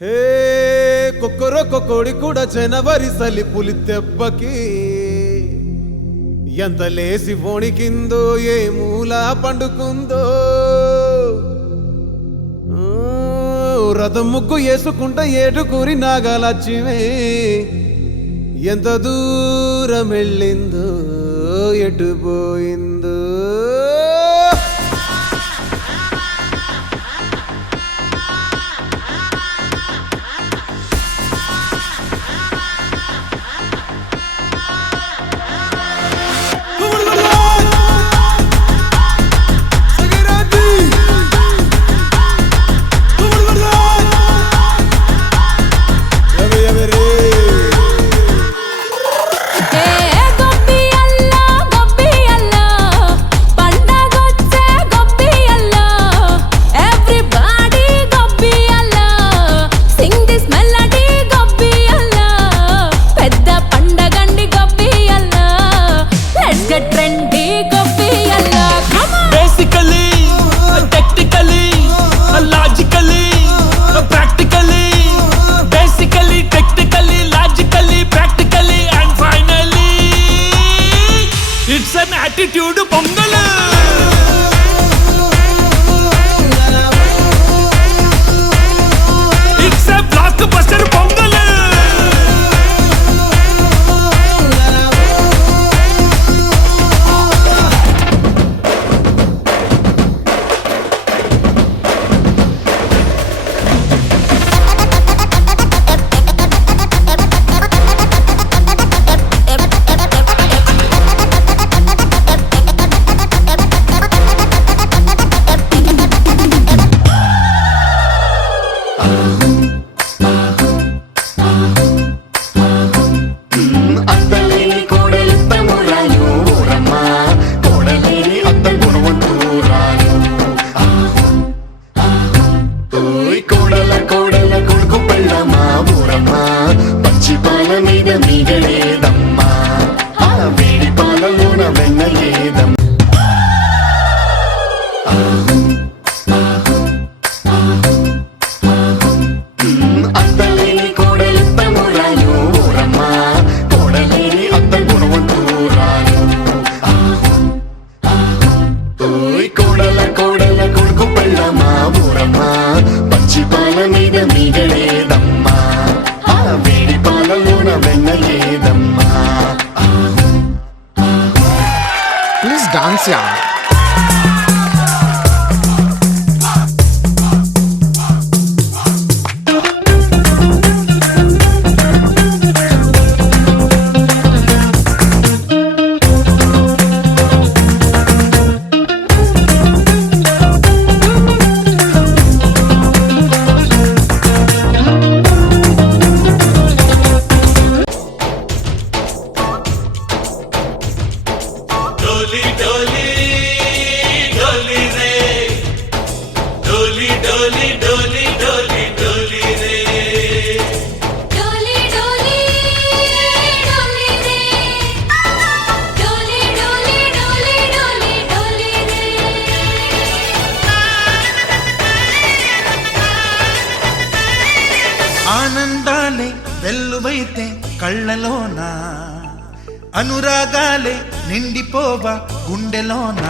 హే కొక్కరొక్క కోడి కూడా జనవరి సలి పులి దెబ్బకి ఎంత లేసి వణికిందో ఏ మూల పండుకుందో రథం ముగ్గు వేసుకుంట ఏడుకూరి నాగలక్ష్మి ఎంత దూరం వెళ్ళిందో ఎటు పోయిందో attitude pongal it's a block buster pongal Please dance, yeah. ఆనందాలే వెల్లువైతే కళ్ళలోన అనురాగాలే నిండిపోవా గుండెలోన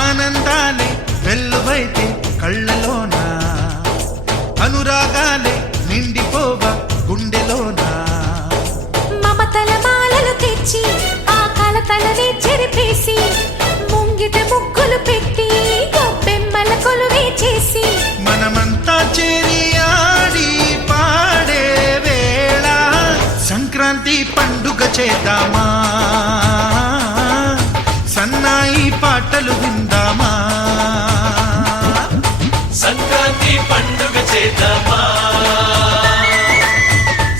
ఆనందాలే వెల్లువైతే కళ్ళలోన అనురాగాలే నిండిపోవా గుండెలోన మమతల మాలలు తెచ్చి ఆ కలతలని చెరిపేసి ముంగిట ముగ్గులు పెట్టి గొప్పెమ్మల కొలువే చేసి మనమంతా చేరి ఆడి పాడే వేళ సంక్రాంతి పండుగ చేద్దామా సన్నాయి పాటలు విందామా సంక్రాంతి పండుగ చేద్దామా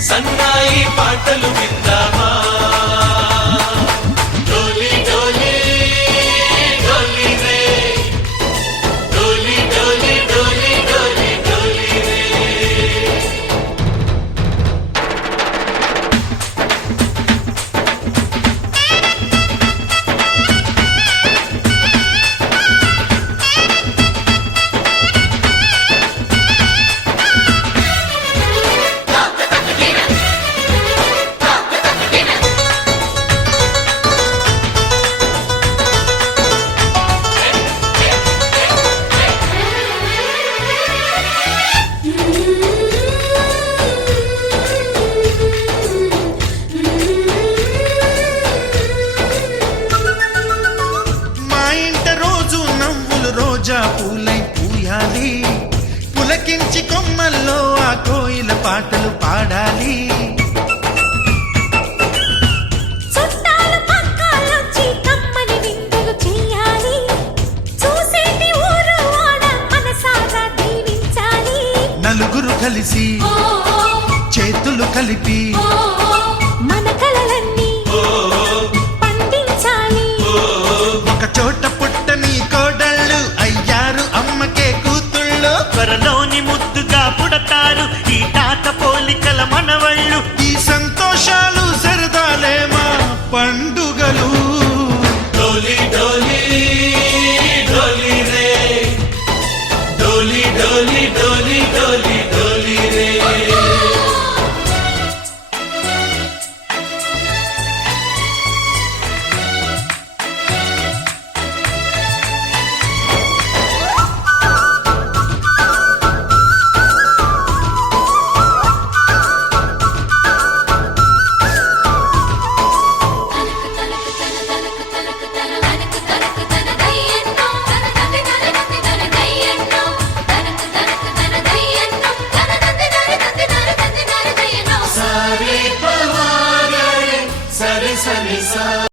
సన్నాయి పాటలు విందామా డోలి డోలి డోలి రే డోలి డోలి డోలి డోలి డోలి రే పాటలు పాడాలి. చుట్టాలు పక్కాలొచ్చి కమ్మని విందులు చెయ్యాలి. చూసేటి ఊరు వాడ మనసారా దీవించాలి. నలుగురు కలిసి చేతులు కలిపి మన కలలన్నీ పండించాలి. ఒక చోట పుట్టని కోడళ్ళు అయ్యారు అమ్మకే కూతుళ్ళు. త్వరలోని ముద్దుగా పుడతారు ఈ తాత పోలికల మనవళ్ళు. ఈ సంతోషాలు సరదాలే మా పండుగలు. డోలి డోలి డోలి రే డోలి డోలి డోలి డోలి